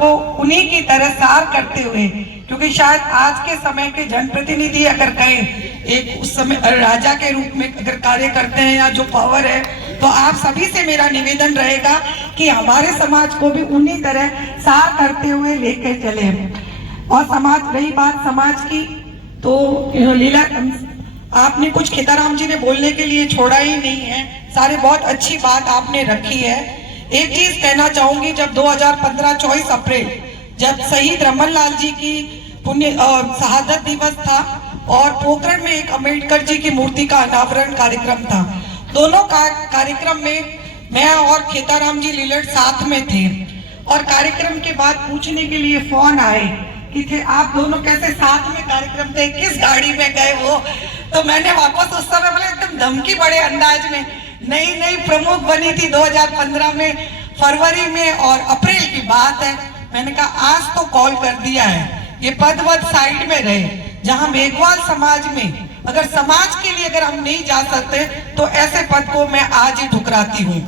को उन्हीं की तरह सार करते हुए, क्योंकि शायद आज के समय के जनप्रतिनिधि अगर कहें एक उस समय राजा के रूप में अगर कार्य करते हैं या जो पावर है, तो आप सभी से मेरा निवेदन रहेगा कि हमारे समाज को भी उन्हीं तरह सार करते हुए लेकर चले। और समाज, रही बात समाज की, तो लीला आपने कुछ खेताराम जी ने बोलने के लिए छोड़ा ही नहीं है, सारे बहुत अच्छी बात आपने रखी है। एक चीज कहना चाहूंगी, जब 2015 24 अप्रैल जब शहीद रमन लाल जी की पुण्य शहादत दिवस था और पोखरण में एक अम्बेडकर जी की मूर्ति का अनावरण कार्यक्रम था, दोनों कार्यक्रम में मैं और खेताराम जी लीलट साथ में थे। और कार्यक्रम के बाद पूछने के लिए फोन आए कि थे आप दोनों कैसे साथ में कार्यक्रम थे, किस गाड़ी में गए वो। तो मैंने वापस उस समय बोले एकदम धमकी बड़े अंदाज में, नहीं प्रमुख बनी थी 2015 में फरवरी में और अप्रैल की बात है। मैंने कहा आज तो कॉल कर दिया है, ये पद वद साइड में रहे। जहां मेघवाल समाज में अगर समाज के लिए अगर हम नहीं जा सकते तो ऐसे पद को मैं आज ही ठुकराती हूँ।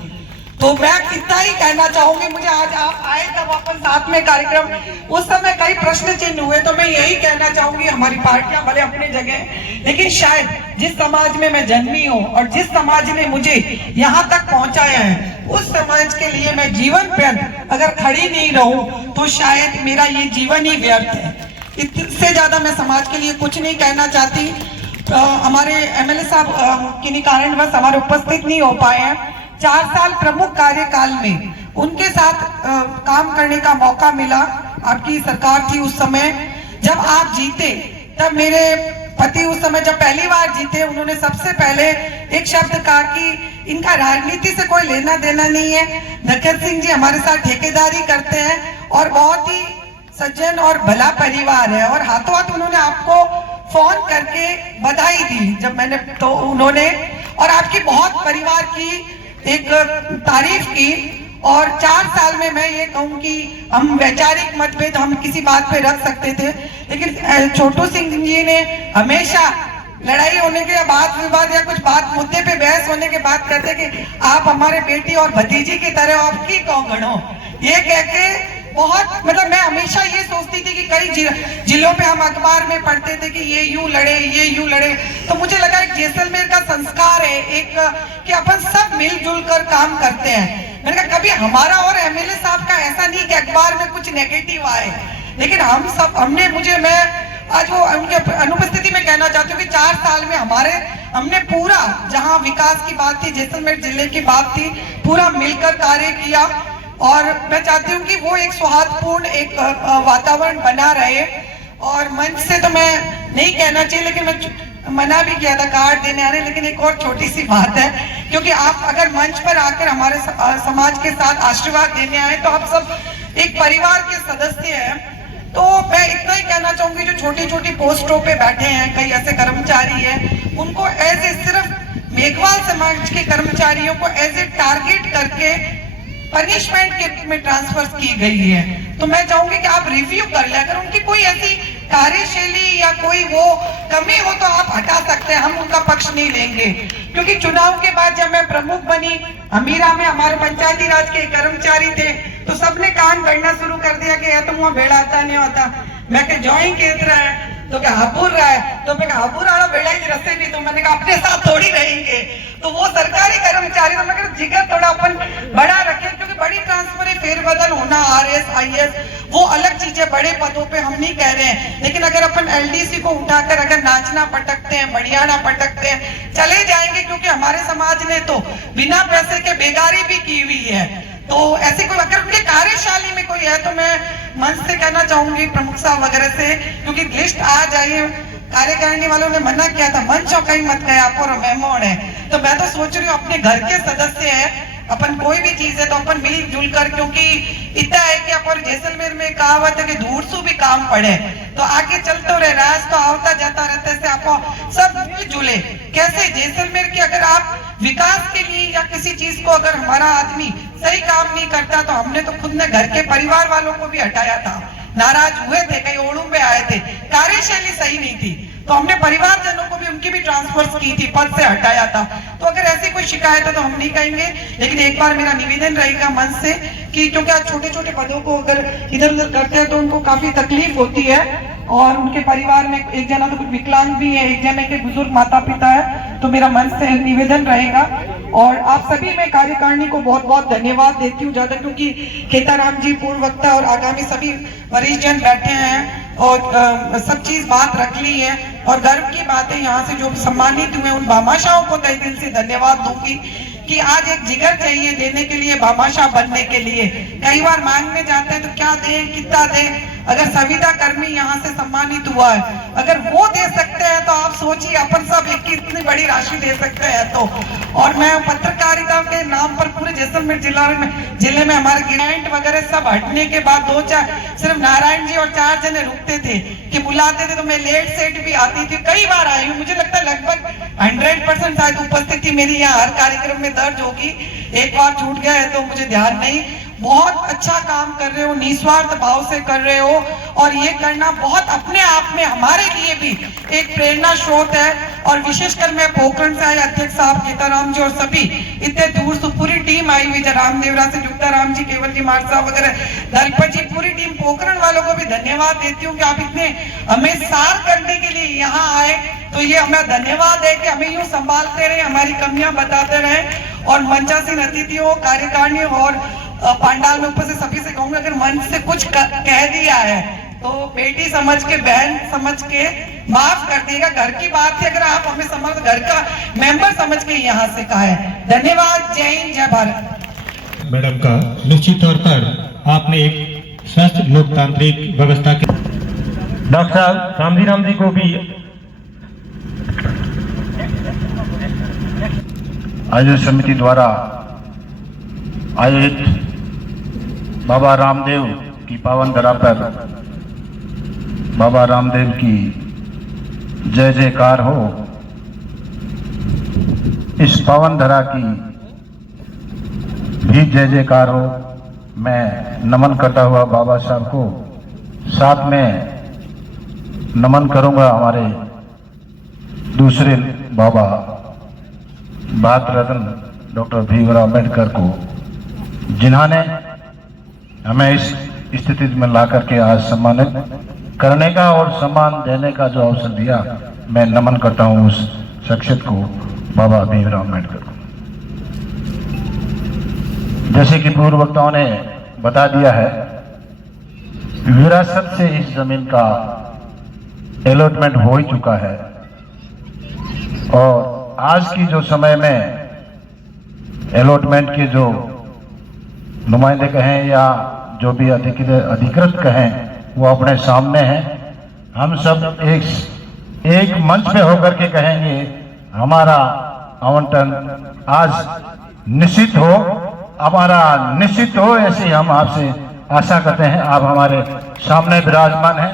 तो मैं इतना ही कहना चाहूंगी, मुझे आज आप आए तब अपन साथ में कार्यक्रम, उस समय कई प्रश्न चिन्ह हुए, तो मैं यही कहना चाहूंगी हमारी पार्टियां भले अपने जगह, लेकिन शायद जिस समाज में मैं जन्मी हूँ और जिस समाज ने मुझे यहाँ तक पहुंचाया है, उस समाज के लिए मैं जीवन पर्यंत अगर खड़ी नहीं रहूं तो शायद मेरा ये जीवन ही व्यर्थ है। इससे ज्यादा मैं समाज के लिए कुछ नहीं कहना चाहती। हमारे एमएलए साहब किन्हीं कारणवश हमारे उपस्थित नहीं हो पाए हैं। 4 साल प्रमुख कार्यकाल में उनके साथ काम करने का मौका मिला। आपकी सरकार थी उस समय, जब आप जीते तब मेरे पति उस समय जब पहली बार जीते, उन्होंने सबसे पहले एक शब्द कहा कि इनका राजनीति से कोई लेना देना नहीं है, नखत सिंह जी हमारे साथ ठेकेदारी करते हैं और बहुत ही सज्जन और भला परिवार है। और हाथों हाथ उन्होंने आपको फोन करके बधाई दी जब मैंने, तो उन्होंने और आपकी बहुत परिवार की एक तारीफ की। और 4 साल में मैं ये कहूँ कि हम वैचारिक मतभेद हम किसी बात पे रख सकते थे, लेकिन छोटू सिंह जी ने हमेशा लड़ाई होने के बाद विवाद या कुछ बात मुद्दे पे बहस होने के बाद कहते कि आप हमारे बेटी और भतीजी की तरह आपकी कौन गणो, ये कह के बहुत, मतलब मैं हमेशा ये सोचती थी कि कई जिलों पे हम अखबार में पढ़ते थे कि ये यूं लड़े, तो मुझे लगा एक जैसलमेर का संस्कार है एक कि अपन सब मिलजुल कर काम करते हैं। मैंने कहा कभी हमारा और एमएलए साहब का ऐसा नहीं कि अखबार में कुछ नेगेटिव आए, लेकिन हम सब मैं आज वो उनके अनुपस्थिति में कहना चाहती हूँ कि 4 साल में हमने पूरा, जहाँ विकास की बात थी, जैसलमेर जिले की बात थी, पूरा मिलकर कार्य किया। और मैं चाहती हूँ कि वो एक सौहार्दपूर्ण एक वातावरण बना रहे। और मंच से तो मैं नहीं कहना चाहिए, लेकिन मैं मना भी किया था कार्ड देने आने, लेकिन एक और छोटी सी बात है, क्योंकि आप अगर मंच पर आकर हमारे समाज के साथ आशीर्वाद देने आए तो आप सब एक परिवार के सदस्य हैं। तो मैं इतना ही कहना चाहूंगी, जो छोटी छोटी पोस्टों पे बैठे हैं, कई ऐसे कर्मचारी हैं, उनको एज ए सिर्फ मेघवाल समाज के कर्मचारियों को एज ए टारगेट करके पनिशमेंट के रूप में ट्रांसफर की गई है। तो मैं चाहूंगी कि आप रिव्यू कर ले, अगर उनकी कोई ऐसी कार्यशैली या कोई वो कमी हो तो आप हटा सकते हैं, हम उनका पक्ष नहीं लेंगे। क्योंकि चुनाव के बाद जब मैं प्रमुख बनी, अमीरा में हमारे पंचायती राज के कर्मचारी थे, तो सबने काम करना शुरू कर दिया कि तुम वहाँ बेड़ा आता नहीं होता, मैं ज्वाइन केस रहा है तो क्या हापुर रहा है, तो मैं हापुर वाला बेड़ा ही रसे नहीं, तो मैंने कहा अपने साथ थोड़ी रहेंगे। तो वो सरकारी कर्मचारी, तो मैं जिगर थोड़ा अपन बड़ा रखे, क्योंकि बड़ी ट्रांसफर है, फेरबदल होना, आरएस आईएएस वो अलग चीजें, बड़े पदों पे हम नहीं कह रहे हैं, लेकिन अगर अपन एलडीसी को उठाकर अगर नाचना पटकते हैं, बढ़ियाना पटकते हैं, चले जाएंगे। क्योंकि हमारे समाज ने तो बिना पैसे के बेगारी भी की हुई है। तो ऐसे कोई अगर उनके कार्यशाली में कोई है तो मैं मंच से कहना चाहूंगी, प्रमुख साहब वगैरह से, क्योंकि लिस्ट आ जाइए, कार्यकारिणी वालों ने मना किया था, मंच और कहीं मत गए, आप और मेहमान है। तो मैं तो सोच रही हूँ अपने घर के सदस्य है, अपन कोई भी चीज है तो अपन मिलजुल कर, क्योंकि इतना है कि अपन जैसलमेर में कहावत है कि दूर से भी काम पड़े, तो आगे चलते रहे, राज तो आवता जाता रहते से आपको सब मिलजुले। कैसे जैसलमेर की अगर आप विकास के लिए या किसी चीज को अगर हमारा आदमी सही काम नहीं करता, तो हमने तो खुद ने घर के परिवार वालों को भी हटाया था, नाराज हुए थे, कई ओड़ू में आए थे, कार्यशैली सही नहीं थी। तो हमने परिवारजनों को भी उनकी भी ट्रांसफर की थी, पद से हटाया था। तो अगर ऐसी कोई शिकायत है तो हम नहीं कहेंगे, लेकिन एक बार मेरा निवेदन रहेगा मन से कि क्योंकि आज छोटे छोटे पदों को अगर इधर उधर करते हैं तो उनको काफी तकलीफ होती है, और उनके परिवार में एक जना तो कुछ विकलांग भी है, एक जने के बुजुर्ग माता पिता है। तो मेरा मन से निवेदन रहेगा, और आप सभी मैं कार्यकारिणी को बहुत बहुत धन्यवाद देती हूँ ज्यादा, क्योंकि खेताराम जी पूर्व वक्ता और आगामी सभी वरिष्ठ जन बैठे हैं और सब चीज बात रख ली है, और गर्व की बात है यहाँ से जो सम्मानित हुए उन भामाशाहों को तहे दिल से धन्यवाद दूंगी कि आज एक जिगर चाहिए देने के लिए, भामाशाह बनने के लिए। कई बार मांगने जाते हैं तो क्या दें, कितना दें। अगर संविदा कर्मी यहाँ से सम्मानित हुआ है, अगर वो दे सकते हैं तो आप सोचिए अपन सब एक इतनी बड़ी राशि दे सकते हैं तो। और मैं पत्रकारिता के नाम पर पूरे जैसलमेर जिले में हमारे गिराइंट वगैरह सब हटने के बाद 2-4 सिर्फ नारायण जी और 4 जने रुकते थे कि बुलाते थे, तो मैं लेट सेट भी आती थी, कई बार आई हूँ। मुझे लगता है लगभग 100% शायद उपस्थिति मेरी यहाँ हर कार्यक्रम में दर्ज होगी। एक बार छूट गया है तो मुझे ध्यान नहीं। बहुत अच्छा काम कर रहे हो, निस्वार्थ भाव से कर रहे हो, और ये करना बहुत अपने आप में हमारे लिए भी एक प्रेरणा स्रोत है। और विशेषकर मैं पोखरण से आए अध्यक्ष साहब खेताराम जी और सभी इतने दूर से पूरी टीम आई हुई, रामदेवरा से जुगता राम जी, केवल जी मार साहब वगैरह, दलपत जी, पूरी टीम पोखरण वालों को भी धन्यवाद देती हूँ कि आप इतने हमें सार करने के लिए यहाँ आए। तो ये हमें धन्यवाद है कि हमें यूँ संभालते रहे, हमारी कमियां बताते रहे। और मंचासीन अतिथियों, कार्यकारिणी और पांडाल में ऊपर से सभी से कहूंगा, अगर मन से कुछ कह दिया है तो बेटी समझ के, बहन समझ के माफ कर दिएगा। घर की बात है, अगर आप हमें समझ, घर का मेंबर समझ के यहाँ से कहा है। धन्यवाद। जय हिंद, जय भारत। मैडम का निश्चित तौर पर आपने एक स्वस्थ लोकतांत्रिक व्यवस्था के डॉक्टर साहब रामजी को भी आयोजन समिति द्वारा आयोजित बाबा रामदेव की पावन धरा पर बाबा रामदेव की जय जयकार हो। इस पावन धरा की भी जय जयकार हो। मैं नमन करता हुआ बाबा साहब को साथ में नमन करूंगा हमारे दूसरे बाबा भारत रत्न डॉक्टर भीमराव अम्बेडकर को, जिन्होंने हमें इस स्थिति में ला करके आज सम्मानित करने का और सम्मान देने का जो अवसर दिया। मैं नमन करता हूं उस शख्सियत को, बाबा भीमराव अम्बेडकर को। जैसे कि पूर्व वक्ताओं ने बता दिया है, विरासत से इस जमीन का अलॉटमेंट हो ही चुका है, और आज की जो समय में अलॉटमेंट के जो नुमाइंदे कहें या जो भी अधिकृत कहें, वो अपने सामने हैं। हम सब एक मंच पे होकर के कहेंगे हमारा आवंटन आज निश्चित हो, हमारा निश्चित हो, ऐसे हम आपसे आशा करते हैं। आप हमारे सामने विराजमान हैं।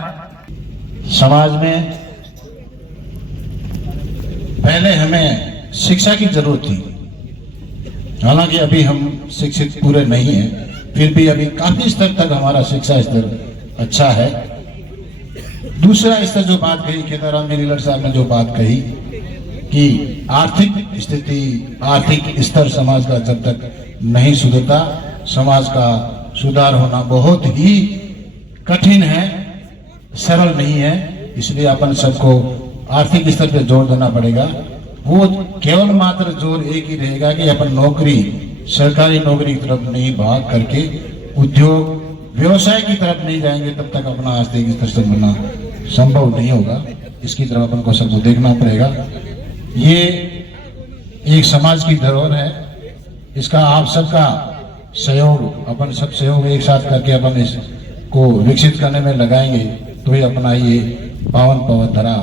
समाज में पहले हमें शिक्षा की जरूरत थी, हालांकि अभी हम शिक्षित पूरे नहीं हैं, फिर भी अभी काफी स्तर तक हमारा शिक्षा स्तर अच्छा है। दूसरा स्तर जो बात कही खेताराम नीलर साहब ने, जो बात कही कि आर्थिक स्थिति, आर्थिक स्तर समाज का जब तक नहीं सुधरता, समाज का सुधार होना बहुत ही कठिन है, सरल नहीं है। इसलिए अपन सबको आर्थिक स्तर पर जोर देना पड़ेगा। वो केवल मात्र जोर एक ही रहेगा कि अपन नौकरी, सरकारी नौकरी की तरफ नहीं भाग करके उद्योग व्यवसाय की तरफ नहीं जाएंगे, तब तक अपना आर्थिक स्तर से बनना संभव नहीं होगा। इसकी तरफ अपन को सबको देखना पड़ेगा। ये एक समाज की धरोहर है, इसका आप सबका सहयोग, अपन सब सहयोग एक साथ करके अपन इसको विकसित करने में लगाएंगे तो ही अपना ये पावन धरा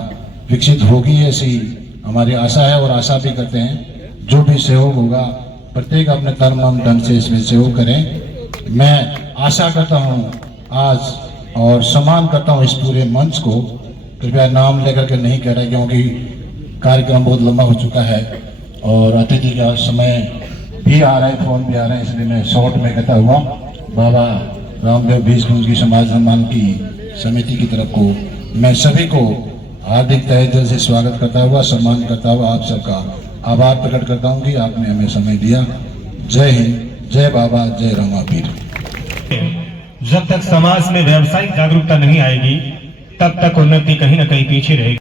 विकसित होगी, ऐसी हमारी आशा है। और आशा भी करते हैं जो भी सहयोग होगा प्रत्येक अपने तन मन धन से इसमें सहयोग करें। मैं आशा करता हूं आज और सम्मान करता हूं इस पूरे मंच को। कृपया नाम लेकर के नहीं कह रहे, क्योंकि कार्यक्रम बहुत लंबा हो चुका है और अतिथि का समय भी आ रहा है, फोन भी आ रहे हैं, इसलिए मैं शॉर्ट में कहता हुआ बाबा रामदेव भीष्म की समाज सम्मान की समिति की तरफ को मैं सभी को हार्दिक तहे दिल से स्वागत करता हुआ, सम्मान करता हुआ आप सबका आभार प्रकट करता हूँ कि आपने हमें समय दिया। जय हिंद, जय बाबा, जय रमापीर। जब तक समाज में व्यावसायिक जागरूकता नहीं आएगी तब तक उन्नति कहीं ना कहीं पीछे रहेगी।